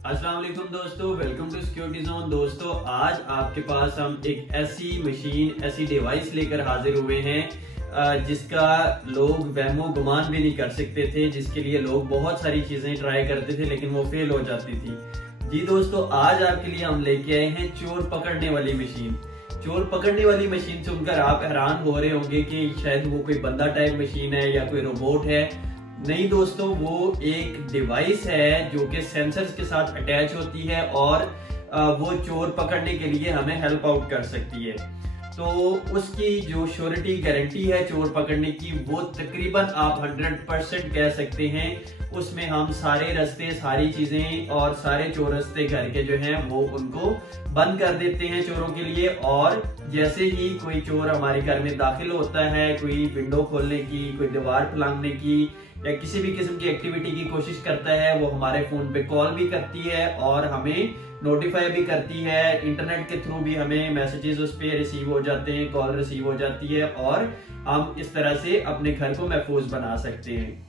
अस्सलाम वालेकुम दोस्तों, वेलकम टू सिक्योरिटी जोन। दोस्तों आज आपके पास हम एक ऐसी मशीन, ऐसी डिवाइस लेकर हाजिर हुए हैं जिसका लोग वहमो गुमान भी नहीं कर सकते थे, जिसके लिए लोग बहुत सारी चीजें ट्राई करते थे लेकिन वो फेल हो जाती थी। जी दोस्तों, आज आपके लिए हम लेके आए हैं चोर पकड़ने वाली मशीन। चोर पकड़ने वाली मशीन सुनकर आप हैरान हो रहे होंगे कि शायद वो कोई बंदा टाइप मशीन है या कोई रोबोट है। नहीं दोस्तों, वो एक डिवाइस है जो कि सेंसर्स के साथ अटैच होती है और वो चोर पकड़ने के लिए हमें हेल्प आउट कर सकती है। तो उसकी जो श्योरिटी गारंटी है चोर पकड़ने की, वो तकरीबन आप 100% कह सकते हैं। उसमें हम सारे रास्ते, सारी चीजें और सारे चोर रास्ते घर के जो हैं वो उनको बंद कर देते हैं चोरों के लिए। और जैसे ही कोई चोर हमारे घर में दाखिल होता है, कोई विंडो खोलने की, कोई दीवार फलांगने की या किसी भी किस्म की एक्टिविटी की कोशिश करता है, वो हमारे फोन पे कॉल भी करती है और हमें नोटिफाई भी करती है। इंटरनेट के थ्रू भी हमें मैसेजेस उस पे रिसीव हो जाते हैं, कॉल रिसीव हो जाती है और हम इस तरह से अपने घर को महफूज बना सकते हैं।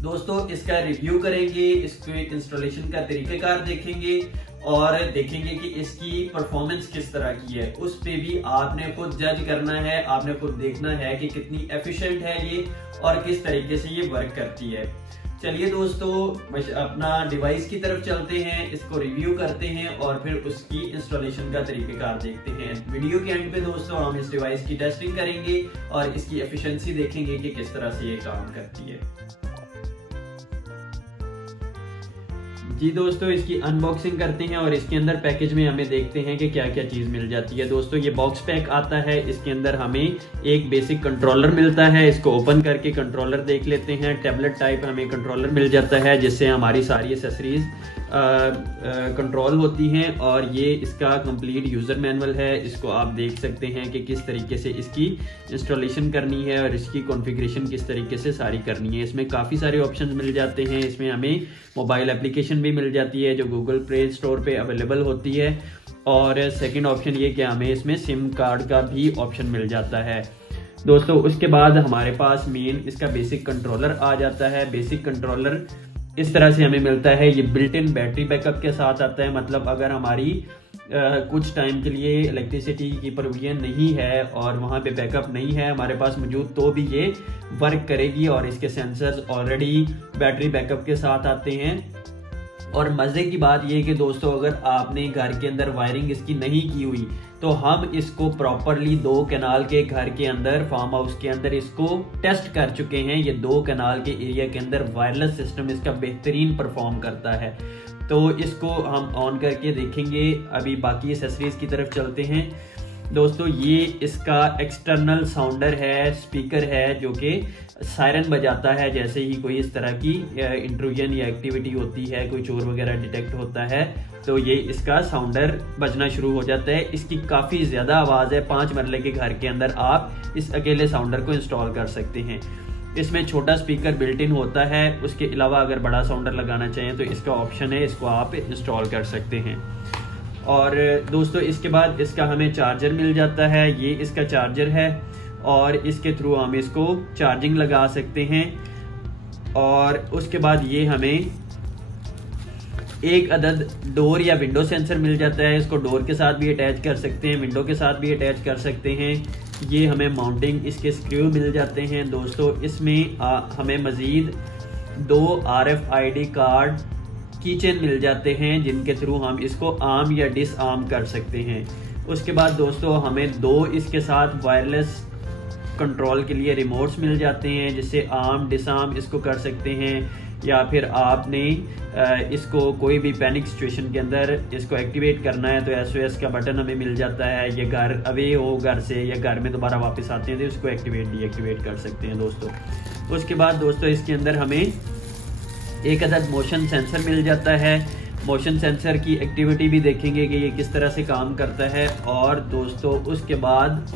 दोस्तों इसका रिव्यू करेंगे, इसके इंस्टॉलेशन का तरीकेकार देखेंगे और देखेंगे कि इसकी परफॉर्मेंस किस तरह की है। उस पे भी आपने खुद जज करना है, आपने खुद देखना है कि कितनी एफिशिएंट है ये और किस तरीके से ये वर्क करती है। चलिए दोस्तों अपना डिवाइस की तरफ चलते हैं, इसको रिव्यू करते हैं और फिर उसकी इंस्टॉलेशन का तरीकेकार देखते हैं। वीडियो के एंड पे दोस्तों हम इस डिवाइस की टेस्टिंग करेंगे और इसकी एफिशिएंसी देखेंगे कि किस तरह से ये काम करती है। जी दोस्तों, इसकी अनबॉक्सिंग करते हैं और इसके अंदर पैकेज में हमें देखते हैं कि क्या क्या चीज मिल जाती है। दोस्तों ये बॉक्स पैक आता है, इसके अंदर हमें एक बेसिक कंट्रोलर मिलता है। इसको ओपन करके कंट्रोलर देख लेते हैं। टैबलेट टाइप हमें कंट्रोलर मिल जाता है जिससे हमारी सारी एसेसरीज कंट्रोल होती हैं। और ये इसका कंप्लीट यूजर मैनुअल है, इसको आप देख सकते हैं कि किस तरीके से इसकी इंस्टॉलेशन करनी है और इसकी कॉन्फ़िगरेशन किस तरीके से सारी करनी है। इसमें काफ़ी सारे ऑप्शन मिल जाते हैं। इसमें हमें मोबाइल एप्लीकेशन भी मिल जाती है जो गूगल प्ले स्टोर पे अवेलेबल होती है। और सेकंड ऑप्शन ये कि हमें इसमें सिम कार्ड का भी ऑप्शन मिल जाता है। दोस्तों उसके बाद हमारे पास मेन इसका बेसिक कंट्रोलर आ जाता है। बेसिक कंट्रोलर इस तरह से हमें मिलता है, ये बिल्ट इन बैटरी बैकअप के साथ आता है। मतलब अगर हमारी कुछ टाइम के लिए इलेक्ट्रिसिटी की प्रोविजन नहीं है और वहाँ पे बैकअप नहीं है हमारे पास मौजूद, तो भी ये वर्क करेगी। और इसके सेंसर्स ऑलरेडी बैटरी बैकअप के साथ आते हैं। और मजे की बात यह कि दोस्तों अगर आपने घर के अंदर वायरिंग इसकी नहीं की हुई तो हम इसको प्रॉपरली 2 कैनाल के घर के अंदर, फार्म हाउस के अंदर इसको टेस्ट कर चुके हैं। ये 2 कैनाल के एरिया के अंदर वायरलेस सिस्टम इसका बेहतरीन परफॉर्म करता है। तो इसको हम ऑन करके देखेंगे। अभी बाकी एसेसरीज की तरफ चलते हैं। दोस्तों ये इसका एक्सटर्नल साउंडर है, स्पीकर है जो कि सायरन बजाता है जैसे ही कोई इस तरह की इंट्रूजन या एक्टिविटी होती है, कोई चोर वगैरह डिटेक्ट होता है तो ये इसका साउंडर बजना शुरू हो जाता है। इसकी काफ़ी ज़्यादा आवाज़ है। 5 मरले के घर के अंदर आप इस अकेले साउंडर को इंस्टॉल कर सकते हैं। इसमें छोटा स्पीकर बिल्ट इन होता है। उसके अलावा अगर बड़ा साउंडर लगाना चाहें तो इसका ऑप्शन है, इसको आप इंस्टॉल कर सकते हैं। और दोस्तों इसके बाद इसका हमें चार्जर मिल जाता है। ये इसका चार्जर है और इसके थ्रू हम इसको चार्जिंग लगा सकते हैं। और उसके बाद ये हमें एक अदद डोर या विंडो सेंसर मिल जाता है। इसको डोर के साथ भी अटैच कर सकते हैं, विंडो के साथ भी अटैच कर सकते हैं। ये हमें माउंटिंग इसके स्क्रू मिल जाते हैं। दोस्तों इसमें हमें मज़ीद 2 RFID कार्ड कीचेन मिल जाते हैं जिनके थ्रू हम इसको आर्म या डिस आर्म कर सकते हैं। उसके बाद दोस्तों हमें 2 इसके साथ वायरलेस कंट्रोल के लिए रिमोट्स मिल जाते हैं जिससे आर्म डिस आर्म इसको कर सकते हैं। या फिर आपने इसको कोई भी पैनिक सिचुएशन के अंदर इसको एक्टिवेट करना है तो SOS का बटन हमें मिल जाता है। ये घर अवे हो घर से या घर में दोबारा वापस आते हैं तो इसको एक्टिवेट डीएक्टिवेट कर सकते हैं दोस्तों। उसके बाद दोस्तों इसके अंदर हमें एक अदद मोशन सेंसर मिल जाता है। मोशन सेंसर की एक्टिविटी भी देखेंगे कि ये किस तरह से काम करता है। और दोस्तों उसके बाद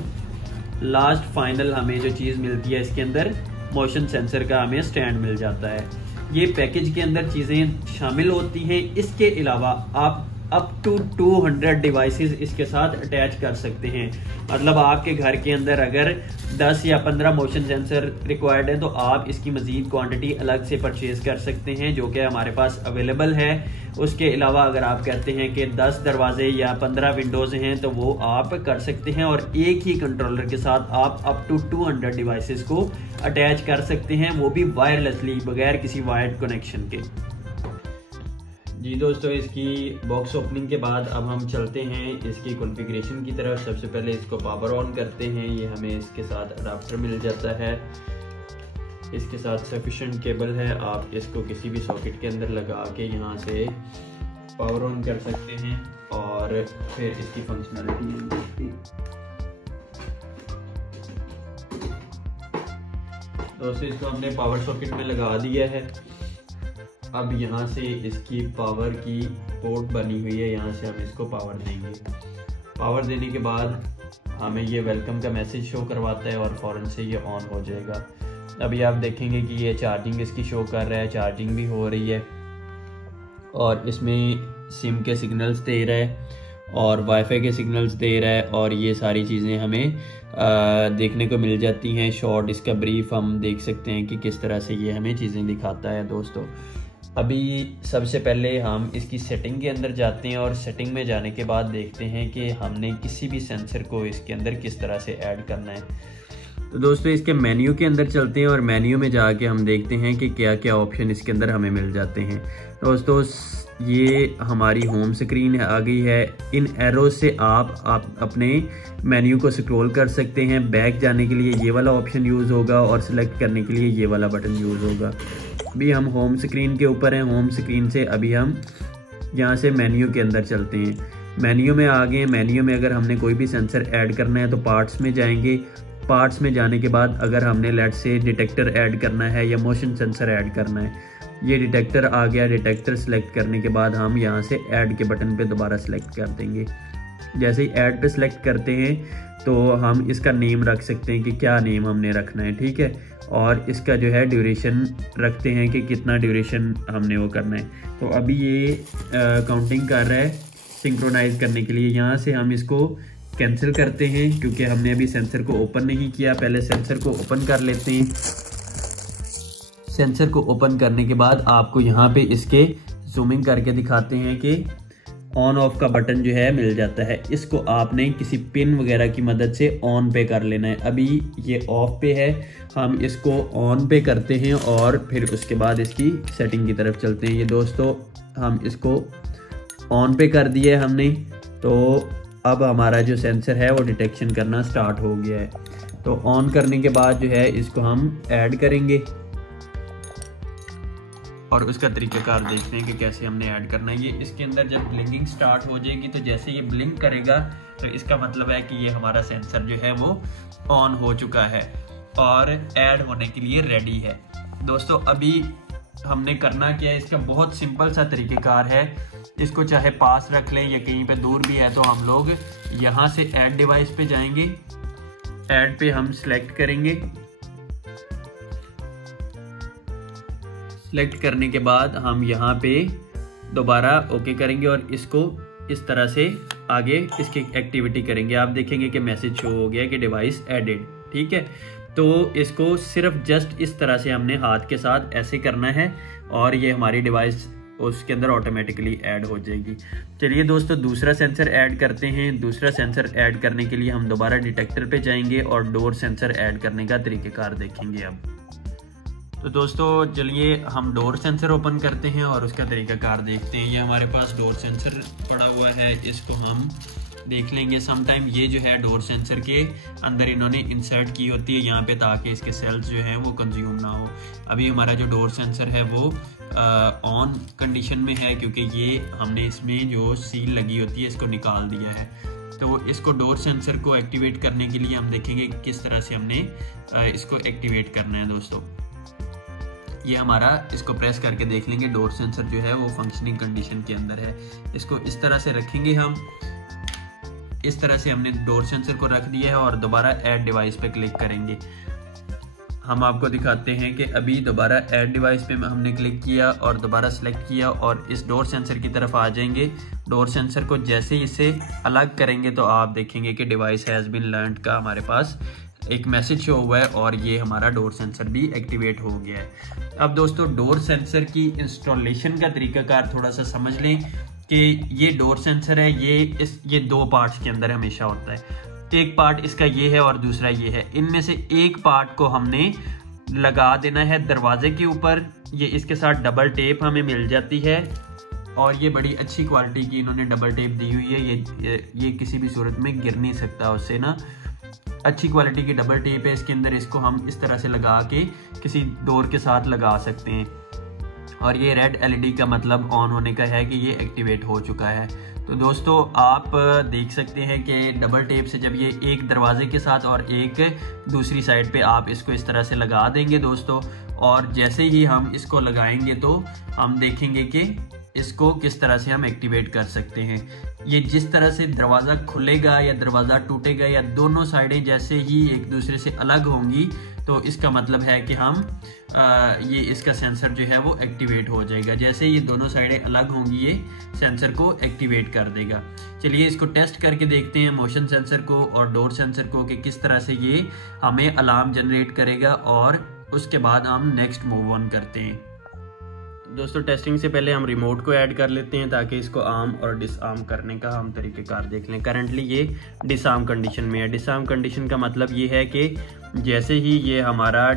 लास्ट फाइनल हमें जो चीज़ मिलती है इसके अंदर मोशन सेंसर का हमें स्टैंड मिल जाता है। ये पैकेज के अंदर चीज़ें शामिल होती हैं। इसके अलावा आप अप टू 200 डिवाइसेस इसके साथ अटैच कर सकते हैं। मतलब आपके घर के अंदर अगर 10 या 15 मोशन सेंसर रिक्वायर्ड है तो आप इसकी मजीद क्वांटिटी अलग से परचेज कर सकते हैं, जो कि हमारे पास अवेलेबल है। उसके अलावा अगर आप कहते हैं कि 10 दरवाजे या 15 विंडोज हैं तो वो आप कर सकते हैं, और एक ही कंट्रोलर के साथ आप अप टू 200 डिवाइसेस को अटैच कर सकते हैं, वो भी वायरलेसली, बगैर किसी वायर्ड कनेक्शन के। जी दोस्तों, इसकी बॉक्स ओपनिंग के बाद अब हम चलते हैं इसकी कॉन्फ़िगरेशन की तरफ। सबसे पहले इसको पावर ऑन करते हैं। ये हमें इसके साथ अडाप्टर मिल जाता है, इसके साथ सफिशिएंट केबल है। आप इसको किसी भी सॉकेट के अंदर लगा के यहाँ से पावर ऑन कर सकते हैं और फिर इसकी फंक्शनलिटी। दोस्तों, इसको हमने पावर सॉकेट में लगा दिया है। अब यहाँ से इसकी पावर की पोर्ट बनी हुई है, यहाँ से हम इसको पावर देंगे। पावर देने के बाद हमें ये वेलकम का मैसेज शो करवाता है और फ़ौरन से ये ऑन हो जाएगा। अभी आप देखेंगे कि ये चार्जिंग इसकी शो कर रहा है, चार्जिंग भी हो रही है और इसमें सिम के सिग्नल्स दे रहा है और वाईफाई के सिग्नल्स दे रहा है, और ये सारी चीज़ें हमें देखने को मिल जाती हैं। शॉर्ट इसका ब्रीफ हम देख सकते हैं कि किस तरह से ये हमें चीज़ें दिखाता है। दोस्तों, अभी सबसे पहले हम इसकी सेटिंग के अंदर जाते हैं और सेटिंग में जाने के बाद देखते हैं कि हमने किसी भी सेंसर को इसके अंदर किस तरह से ऐड करना है। तो दोस्तों, इसके मेन्यू के अंदर चलते हैं और मेन्यू में जाके हम देखते हैं कि क्या क्या ऑप्शन इसके अंदर हमें मिल जाते हैं। दोस्तों, ये हमारी होम स्क्रीन आ गई है। इन एरो से आप अपने मेन्यू को स्क्रॉल कर सकते हैं। बैक जाने के लिए ये वाला ऑप्शन यूज़ होगा और सिलेक्ट करने के लिए ये वाला बटन यूज़ होगा। अभी हम होम स्क्रीन के ऊपर हैं। होम स्क्रीन से अभी हम यहाँ से मेन्यू के अंदर चलते हैं। मेन्यू में आ गए। मेन्यू में अगर हमने कोई भी सेंसर ऐड करना है तो पार्ट्स में जाएंगे। पार्ट्स में जाने के बाद अगर हमने लेट से डिटेक्टर ऐड करना है या मोशन सेंसर ऐड करना है, ये डिटेक्टर आ गया। डिटेक्टर सेलेक्ट करने के बाद हम यहाँ से ऐड के बटन पे दोबारा सेलेक्ट कर देंगे। जैसे ही ऐड पे सेलेक्ट करते हैं तो हम इसका नेम रख सकते हैं कि क्या नेम हमने रखना है, ठीक है। और इसका जो है ड्यूरेशन रखते हैं कि कितना ड्यूरेशन हमने वो करना है। तो अभी ये काउंटिंग कर रहा है सिंक्रोनाइज करने के लिए। यहाँ से हम इसको कैंसिल करते हैं क्योंकि हमने अभी सेंसर को ओपन नहीं किया। पहले सेंसर को ओपन कर लेते हैं। सेंसर को ओपन करने के बाद आपको यहाँ पे इसके जूमिंग करके दिखाते हैं कि ऑन ऑफ का बटन जो है मिल जाता है। इसको आपने किसी पिन वगैरह की मदद से ऑन पे कर लेना है। अभी ये ऑफ पे है, हम इसको ऑन पे करते हैं और फिर उसके बाद इसकी सेटिंग की तरफ चलते हैं। ये दोस्तों, हम इसको ऑन पे कर दिया है हमने, तो अब हमारा जो सेंसर है वो डिटेक्शन करना स्टार्ट हो गया है। तो ऑन करने के बाद जो है इसको हम ऐड करेंगे और उसका तरीक़ाकार देखते हैं कि कैसे हमने ऐड करना है। ये इसके अंदर जब ब्लिंकिंग स्टार्ट हो जाएगी तो जैसे ये ब्लिंक करेगा तो इसका मतलब है कि ये हमारा सेंसर जो है वो ऑन हो चुका है और ऐड होने के लिए रेडी है। दोस्तों, अभी हमने करना क्या है, इसका बहुत सिंपल सा तरीक़ाकार है। इसको चाहे पास रख लें या कहीं पे दूर भी है तो हम लोग यहाँ से ऐड डिवाइस पे जाएंगे। ऐड पे हम सिलेक्ट करेंगे। सिलेक्ट करने के बाद हम यहाँ पे दोबारा ओके करेंगे और इसको इस तरह से आगे इसकी एक्टिविटी करेंगे। आप देखेंगे कि मैसेज शो हो गया कि डिवाइस एडेड, ठीक है। तो इसको सिर्फ जस्ट इस तरह से हमने हाथ के साथ ऐसे करना है और ये हमारी डिवाइस उसके अंदर ऑटोमेटिकली ऐड हो जाएगी। चलिए दोस्तों, दूसरा सेंसर ऐड करते हैं। दूसरा सेंसर ऐड करने के लिए हम दोबारा डिटेक्टर पे जाएंगे और डोर सेंसर ऐड करने का तरीक़ाकार देखेंगे अब। तो दोस्तों, चलिए हम डोर सेंसर ओपन करते हैं और उसका तरीक़ाकार देखते हैं। ये हमारे पास डोर सेंसर पड़ा हुआ है, इसको हम देख लेंगे। समटाइम ये जो है डोर सेंसर के अंदर इन्होंने इंसर्ट की होती है यहाँ पे, ताकि इसके सेल्स जो हैं वो कंज्यूम ना हो। अभी हमारा जो डोर सेंसर है वो ऑन कंडीशन में है क्योंकि ये हमने इसमें जो सील लगी होती है इसको निकाल दिया है। तो इसको डोर सेंसर को एक्टिवेट करने के लिए हम देखेंगे किस तरह से हमने इसको एक्टिवेट करना है। दोस्तों, ये हमारा, इसको प्रेस करके देख लेंगे, डोर सेंसर जो है वो फंक्शनिंग कंडीशन के अंदर है। इसको इस तरह से रखेंगे हम। इस तरह से हमने डोर सेंसर को रख दिया है और दोबारा ऐड डिवाइस पे क्लिक करेंगे। हम आपको दिखाते हैं कि अभी दोबारा ऐड डिवाइस पे हमने क्लिक किया और दोबारा सेलेक्ट किया और इस डोर सेंसर की तरफ आ जाएंगे। डोर सेंसर को जैसे ही इसे अलग करेंगे तो आप देखेंगे कि डिवाइस हैज़ बीन लर्न्ड का हमारे पास एक मैसेज शो हुआ है और ये हमारा डोर सेंसर भी एक्टिवेट हो गया है। अब दोस्तों डोर सेंसर की इंस्टॉलेशन का तरीकाकार थोड़ा सा समझ लें कि ये डोर सेंसर है, ये दो पार्ट्स के अंदर हमेशा होता है। एक पार्ट इसका ये है और दूसरा ये है। इनमें से एक पार्ट को हमने लगा देना है दरवाजे के ऊपर। ये इसके साथ डबल टेप हमें मिल जाती है और ये बड़ी अच्छी क्वालिटी की इन्होंने डबल टेप दी हुई है। ये किसी भी सूरत में गिर नहीं सकता उससे ना। अच्छी क्वालिटी की डबल टेप है इसके अंदर। इसको हम इस तरह से लगा के किसी डोर के साथ लगा सकते हैं और ये रेड एलईडी का मतलब ऑन होने का है कि ये एक्टिवेट हो चुका है। तो दोस्तों आप देख सकते हैं कि डबल टेप से जब ये एक दरवाजे के साथ और एक दूसरी साइड पे आप इसको इस तरह से लगा देंगे दोस्तों, और जैसे ही हम इसको लगाएंगे तो हम देखेंगे कि इसको किस तरह से हम एक्टिवेट कर सकते हैं। ये जिस तरह से दरवाज़ा खुलेगा या दरवाज़ा टूटेगा या दोनों साइडें जैसे ही एक दूसरे से अलग होंगी तो इसका मतलब है कि हम ये इसका सेंसर जो है वो एक्टिवेट हो जाएगा। जैसे ये दोनों साइडें अलग होंगी ये सेंसर को एक्टिवेट कर देगा। चलिए इसको टेस्ट करके देखते हैं मोशन सेंसर को और डोर सेंसर को कि किस तरह से ये हमें अलार्म जनरेट करेगा और उसके बाद हम नेक्स्ट मूव ऑन करते हैं। दोस्तों टेस्टिंग से पहले हम रिमोट को ऐड कर लेते हैं ताकि इसको आर्म और डिसआर्म करने का हम तरीक़ेकार देख लें। करंटली ये डिसआर्म कंडीशन में है। डिसआर्म कंडीशन का मतलब ये है कि जैसे ही ये हमारा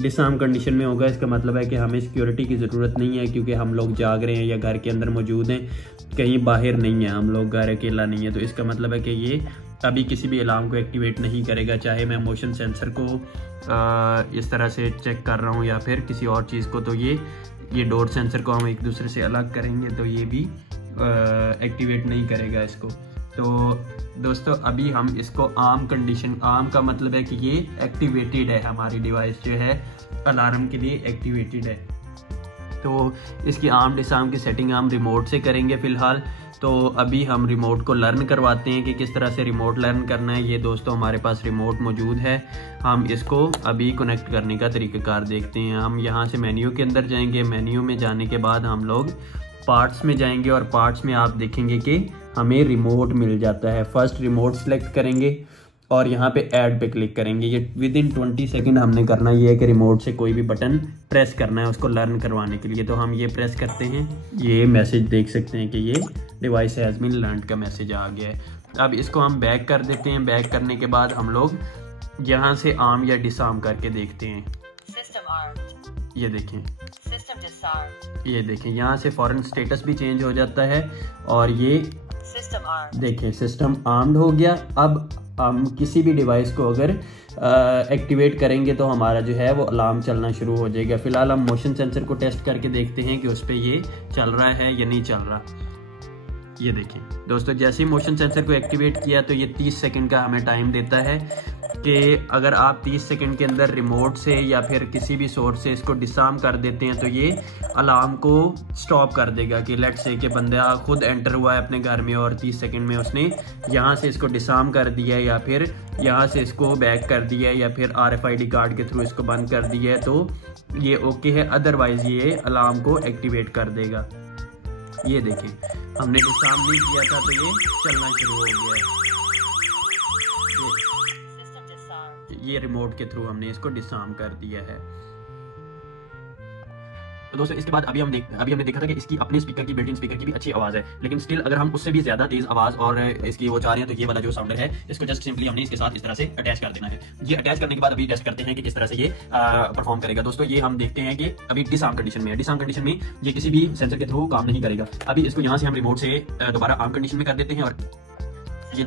डिसआर्म कंडीशन में होगा इसका मतलब है कि हमें सिक्योरिटी की ज़रूरत नहीं है, क्योंकि हम लोग जाग रहे हैं या घर के अंदर मौजूद हैं, कहीं बाहर नहीं है, हम लोग घर अकेला नहीं है। तो इसका मतलब है कि ये अभी किसी भी अलार्म को एक्टिवेट नहीं करेगा, चाहे मैं मोशन सेंसर को इस तरह से चेक कर रहा हूँ या फिर किसी और चीज़ को। तो ये डोर सेंसर को हम एक दूसरे से अलग करेंगे तो ये भी एक्टिवेट नहीं करेगा इसको। तो दोस्तों अभी हम इसको आर्म कंडीशन, आर्म का मतलब है कि ये एक्टिवेटेड है, हमारी डिवाइस जो है अलार्म के लिए एक्टिवेटेड है। तो इसकी आर्म डिसआर्म की सेटिंग हम रिमोट से करेंगे फ़िलहाल। तो अभी हम रिमोट को लर्न करवाते हैं कि किस तरह से रिमोट लर्न करना है। ये दोस्तों हमारे पास रिमोट मौजूद है, हम इसको अभी कनेक्ट करने का तरीक़ाकार देखते हैं। हम यहाँ से मेन्यू के अंदर जाएंगे, मेन्यू में जाने के बाद हम लोग पार्ट्स में जाएंगे और पार्ट्स में आप देखेंगे कि हमें रिमोट मिल जाता है। फर्स्ट रिमोट सेलेक्ट करेंगे और यहाँ पे ऐड पे क्लिक करेंगे। ये विदिन 20 सेकंड हमने करना ये है कि रिमोट से कोई भी बटन प्रेस करना है उसको लर्न करवाने के लिए। तो हम ये प्रेस करते हैं, ये मैसेज देख सकते हैं कि ये डिवाइस हैज़ बीन लर्न्ड का मैसेज आ गया है। अब इसको हम बैक कर देते हैं। बैक करने के बाद हम लोग यहाँ से आर्म या डिसआर्म करके देखते हैं। ये देखें, ये देखें यहाँ से फॉरन स्टेटस भी चेंज हो जाता है और ये देखें सिस्टम आर्म्ड हो गया। अब हम किसी भी डिवाइस को अगर एक्टिवेट करेंगे तो हमारा जो है वो अलार्म चलना शुरू हो जाएगा। फिलहाल हम मोशन सेंसर को टेस्ट करके देखते हैं कि उस पर ये चल रहा है या नहीं चल रहा। ये देखें दोस्तों, जैसे ही मोशन सेंसर को एक्टिवेट किया तो ये 30 सेकंड का हमें टाइम देता है कि अगर आप 30 सेकंड के अंदर रिमोट से या फिर किसी भी सोर्स से इसको डिसआर्म कर देते हैं तो ये अलार्म को स्टॉप कर देगा। कि लेट्स से कि बंदा खुद एंटर हुआ है अपने घर में और 30 सेकंड में उसने यहाँ से इसको डिसआर्म कर दिया है या फिर यहाँ से इसको बैक कर दिया है या फिर RFID कार्ड के थ्रू इसको बंद कर दिया है तो ये ओके है, अदरवाइज ये अलार्म को एक्टिवेट कर देगा। ये देखिए हमने डिसआर्म नहीं किया था तो ये चलना शुरू हो गया है। ये रिमोट के थ्रू हमने इसको डिसआर्म कर दिया है। तो दोस्तों इसके बाद अभी हमने देखा था कि इसकी अपने स्पीकर की, बिल्ट इन स्पीकर की भी अच्छी आवाज़ है, लेकिन स्टिल अगर हम उससे भी ज़्यादा तेज़ आवाज़ और इसकी वो चाह रहे हैं तो ये वाला जो साउंडर है इसको जस्ट सिंपली हमने इसके साथ इस तरह से अटैच कर देना है। ये अटैच करने के बाद अभी टेस्ट करते हैं कि किस तरह से ये परफॉर्म करेगा। दोस्तों ये हम देखते हैं कि अभी डिसआर्म कंडीशन में है। डिसआर्म कंडीशन में ये किसी भी सेंसर के थ्रू काम नहीं करेगा। अभी इसको यहाँ से हम रिमोट से दोबारा आर्म कंडीशन में कर देते हैं और ये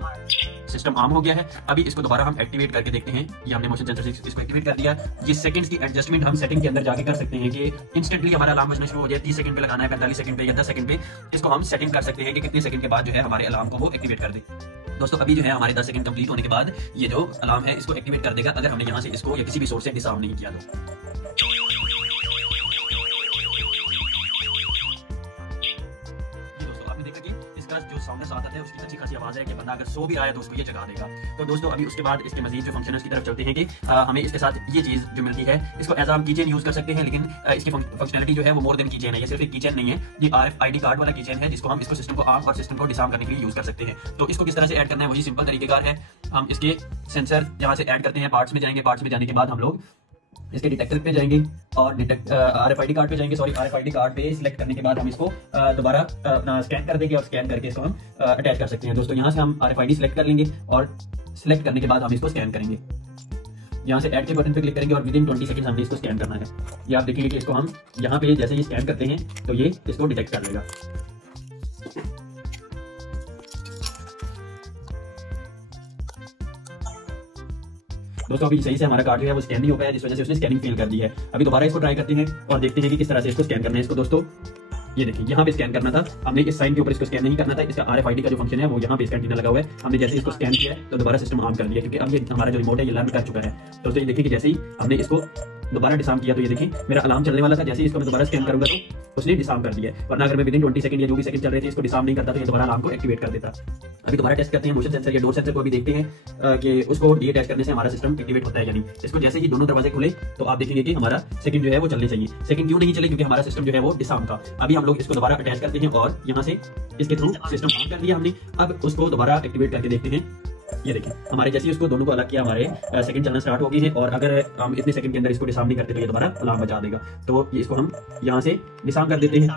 सिस्टम आर्म हो गया है। अभी इसको दोबारा हम एक्टिवेट करके देखते हैं। ये हमने मोशन सेंसर से इसको एक्टिवेट कर दिया। ये सेकंड्स की एडजस्टमेंट हम सेटिंग के अंदर जाके कर सकते हैं कि इंस्टेंटली हमारा अलार्म बजना शुरू हो जाए। 30 सेकंड पे लगाना है, 45 सेकंड पे या 10 सेकंड पे, इसको हम सेटिंग कर सकते हैं कि कितने सेकंड के बाद जो है हमारे अलार्म को वो एक्टिवेट कर दे। दोस्तों अभी जो है हमारे 10 सेकंड कंप्लीट होने के बाद ये जो अलार्म है इसको एक्टिवेट कर देगा अगर हमने यहाँ से इसको या किसी भी सोर्स से डिसआर्म नहीं किया तो। इसका जो साउंड साथ आता है उसकी अच्छी खासी आवाज़ है कि बंदा अगर सो भी रहा है तो उसको ये जगा देगा। तो दोस्तों अभी उसके बाद इसके मजीद जो फंक्शन है उसकी तरफ चलते हैं कि हमें इसके साथ ये चीज़ जो मिलती है इसको एज हम कीचेन यूज़ कर सकते हैं, लेकिन इसकी फंक्शनलिटी जो है वो मोर देन कीचेन है। ये सिर्फ एक कीचेन नहीं है, ये RFID कार्ड वाला कीचेन है जिसको हम इसको सिस्टम को आर्म और सिस्टम को डिसआर्म करने के लिए यूज़ कर सकते हैं। तो इसको किस तरह से ऐड करना है वही सिंपल तरीकेकार है। हम इसके सेंसर जहाँ से ऐड करते हैं पार्ट्स में जाएंगे, पार्ट्स में जाने के बाद हम लोग इसके डिटेक्टर पे जाएंगे और RFID कार्ड पे जाएंगे। RFID कार्ड पे सिलेक्ट करने के बाद हम इसको दोबारा अपना स्कैन कर देंगे और स्कैन करके इसको हम अटैच कर सकते हैं। दोस्तों यहाँ से हम RFID सिलेक्ट कर लेंगे और सिलेक्ट करने के बाद हम इसको स्कैन करेंगे। यहाँ से ऐड के बटन पे क्लिक करेंगे और विदिन 20 सेकंड हमने इसको स्कैन करना है। ये आप देखेंगे कि इसको हम यहाँ पे जैसे ही स्कैन करते हैं तो ये इसको डिटेक्ट कर लेगा। दोस्तों अभी सही से हमारा कार्ड जो है वो स्कैन नहीं हो पाया, जिस वजह से उसने स्कैनिंग फेल कर दी है। अभी दोबारा इसको ट्राई करते हैं और देखते हैं कि किस तरह से इसको स्कैन करना है। इसको दोस्तों ये देखिए यहाँ पे स्कैन करना था, हमने इस साइन के ऊपर इसको स्कैन नहीं करना था। इसका RFID का जो फंक्शन है वो यहाँ पे इसका एंटीना लगा हुआ है। हमने जैसे इसको स्कैन किया है तो दोबारा सिस्टम ऑन कर दिया, क्योंकि अब ये हमारा जो रिमोट है ये लर्न कर चुका है। दोस्तों ये देखिए कि जैसे ही हमने इसको दोबारा डिसआर्म किया तो ये देखिए मेरा अलार्म चलने वाला था, जैसे ही इसको मैं दोबारा स्कैन करूंगा तो उसने डिसआर्म कर दिया। वरना अगर मैं विदिन 20 सेकंड या जो भी सेकंड चल रहे थे इसको डिसआर्म नहीं करता तो ये दोबारा अलार्म को एक्टिवेट कर देता। अभी दोबारा टेस्ट करते हैं मोशन सेंसर या डोर सेंसर को भी देखते हैं कि उसको डीअटैच करने से हमारा सिस्टम एक्टिवेट होता है या नहीं। इसको जैसे ही दोनों दरवाजे खुले तो आप देखेंगे कि हमारा सेकंड जो है वो चलने चाहिए। सेकंड क्यों नहीं चले? क्योंकि हमारा सिस्टम जो है वो डिसआर्म था। अभी हम लोग इसको दोबारा अटैच करते हैं और यहाँ से इसके थ्रू सिस्टम ऑन कर दिया हमने। अब उसको दोबारा एक्टिवेट करके देखते हैं। ये देखिए हमारे जैसे उसको दोनों को अलग किया हमारे सेकंड चलना स्टार्ट हो गई है, और अगर हम इतने सेकंड के अंदर इसको डिसआर्म नहीं करते तो ये दोबारा अलार्म बजा देगा। तो इसको हम यहाँ से डिसआर्म कर देते हैं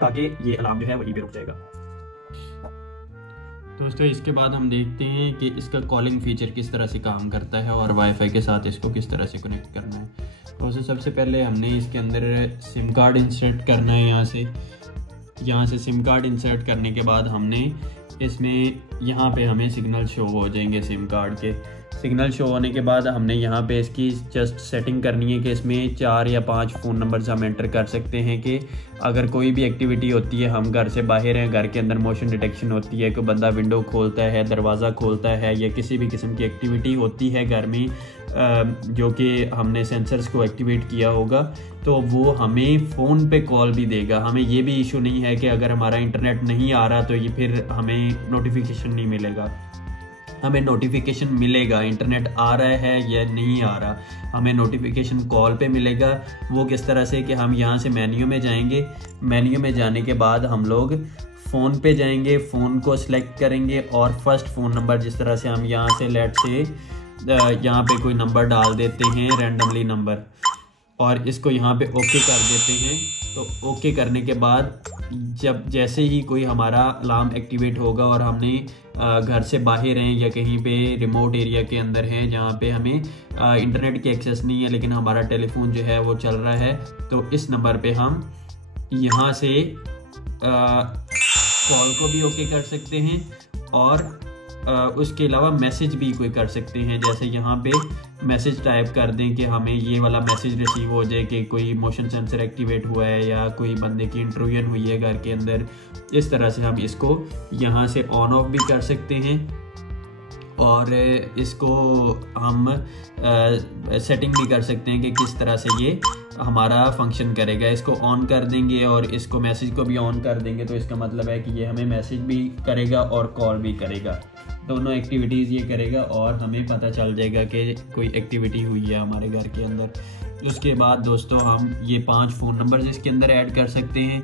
ताकि ये अलार्म जो है वहीं पे रुक जाएगा। दोस्तों इसके बाद हम देखते हैं कि इसका कॉलिंग फीचर किस तरह से काम करता है और वाईफाई के साथ इसको किस तरह से कनेक्ट करना है। तो सबसे पहले हमने इसके अंदर सिम कार्ड इंसर्ट करना है। यहाँ से सिम कार्ड इंसर्ट करने के बाद हमने इसमें यहाँ पे हमें सिग्नल शो हो जाएंगे। सिम कार्ड के सिग्नल शो होने के बाद हमने यहाँ पे इसकी जस्ट सेटिंग करनी है कि इसमें 4 या 5 फ़ोन नंबर्स हम एंटर कर सकते हैं कि अगर कोई भी एक्टिविटी होती है, हम घर से बाहर हैं, घर के अंदर मोशन डिटेक्शन होती है, कोई बंदा विंडो खोलता है, दरवाज़ा खोलता है या किसी भी किस्म की एक्टिविटी होती है घर में जो कि हमने सेंसर्स को एक्टिवेट किया होगा, तो वो हमें फ़ोन पे कॉल भी देगा। हमें ये भी इशू नहीं है कि अगर हमारा इंटरनेट नहीं आ रहा तो ये फिर हमें नोटिफिकेशन नहीं मिलेगा। हमें नोटिफिकेशन मिलेगा, इंटरनेट आ रहा है या नहीं आ रहा, हमें नोटिफिकेशन कॉल पे मिलेगा। वो किस तरह से कि हम यहाँ से मेन्यू में जाएंगे, मेन्यू में जाने के बाद हम लोग फ़ोन पे जाएंगे, फ़ोन को सिलेक्ट करेंगे और फर्स्ट फ़ोन नंबर जिस तरह से हम यहाँ से लेट से यहाँ पे कोई नंबर डाल देते हैं, रैंडमली नंबर, और इसको यहाँ पे ओके कर देते हैं। तो ओके करने के बाद जब जैसे ही कोई हमारा अलार्म एक्टिवेट होगा और हमने घर से बाहर हैं या कहीं पे रिमोट एरिया के अंदर हैं जहाँ पे हमें इंटरनेट की एक्सेस नहीं है लेकिन हमारा टेलीफोन जो है वो चल रहा है, तो इस नंबर पे हम यहाँ से कॉल को भी ओके कर सकते हैं और उसके अलावा मैसेज भी कोई कर सकते हैं। जैसे यहाँ पे मैसेज टाइप कर दें कि हमें ये वाला मैसेज रिसीव हो जाए कि कोई मोशन सेंसर एक्टिवेट हुआ है या कोई बंदे की इंट्रूजन हुई है घर के अंदर। इस तरह से हम इसको यहाँ से ऑन ऑफ भी कर सकते हैं और इसको हम सेटिंग भी कर सकते हैं कि किस तरह से ये हमारा फंक्शन करेगा। इसको ऑन कर देंगे और इसको मैसेज को भी ऑन कर देंगे, तो इसका मतलब है कि ये हमें मैसेज भी करेगा और कॉल भी करेगा, दोनों एक्टिविटीज़ ये करेगा और हमें पता चल जाएगा कि कोई एक्टिविटी हुई है हमारे घर के अंदर। उसके बाद दोस्तों हम ये 5 फ़ोन नंबर इसके अंदर ऐड कर सकते हैं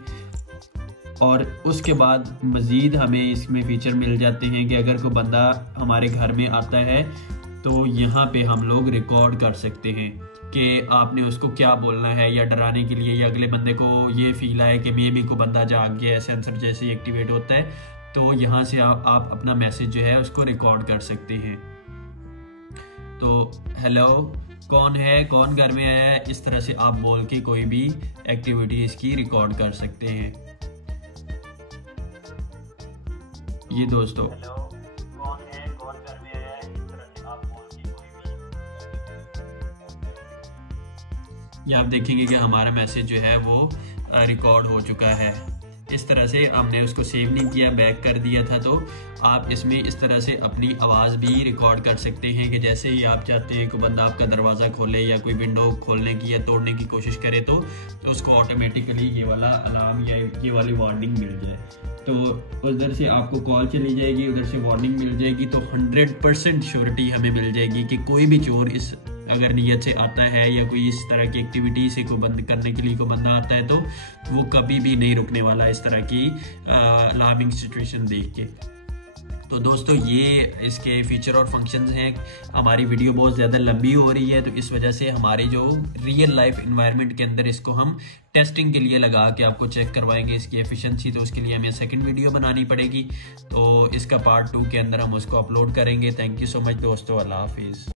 और उसके बाद मज़ीद हमें इसमें फ़ीचर मिल जाते हैं कि अगर कोई बंदा हमारे घर में आता है तो यहाँ पे हम लोग रिकॉर्ड कर सकते हैं कि आपने उसको क्या बोलना है, या डराने के लिए या अगले बंदे को ये फील आए कि मे भी कोई बंदा जाग गया है, सेंसर जैसे ही एक्टिवेट होता है, तो यहाँ से आप अपना मैसेज जो है उसको रिकॉर्ड कर सकते हैं। तो हेलो, कौन है, कौन घर में आया है, इस तरह से आप बोल के कोई भी एक्टिविटी इसकी रिकॉर्ड कर सकते हैं। ये दोस्तों कौन है, कौन घर में आया है, इस तरह से आप बोल के कोई भी, ये आप देखेंगे कि हमारा मैसेज जो है वो रिकॉर्ड हो चुका है। इस तरह से हमने उसको सेव नहीं किया, बैक कर दिया था। तो आप इसमें इस तरह से अपनी आवाज़ भी रिकॉर्ड कर सकते हैं कि जैसे ही आप चाहते हैं कि बंदा आपका दरवाज़ा खोले या कोई विंडो खोलने की या तोड़ने की कोशिश करे तो उसको ऑटोमेटिकली ये वाला अलार्म या ये वाली वार्निंग मिल जाए। तो उधर से आपको कॉल चली जाएगी, उधर से वार्निंग मिल जाएगी। तो 100% श्योरिटी हमें मिल जाएगी कि कोई भी चोर इस अगर नीयत से आता है या कोई इस तरह की एक्टिविटी से को बंद करने के लिए को बंदा आता है तो वो कभी भी नहीं रुकने वाला इस तरह की अलार्मिंग सिचुएशन देख के। तो दोस्तों ये इसके फीचर और फंक्शंस हैं। हमारी वीडियो बहुत ज़्यादा लंबी हो रही है तो इस वजह से हमारी जो रियल लाइफ इन्वायरमेंट के अंदर इसको हम टेस्टिंग के लिए लगा के आपको चेक करवाएंगे इसकी एफिशिएंसी। तो उसके लिए हमें सेकंड वीडियो बनानी पड़ेगी, तो इसका पार्ट 2 के अंदर हम उसको अपलोड करेंगे। थैंक यू सो मच दोस्तों, अल्लाह हाफिज़।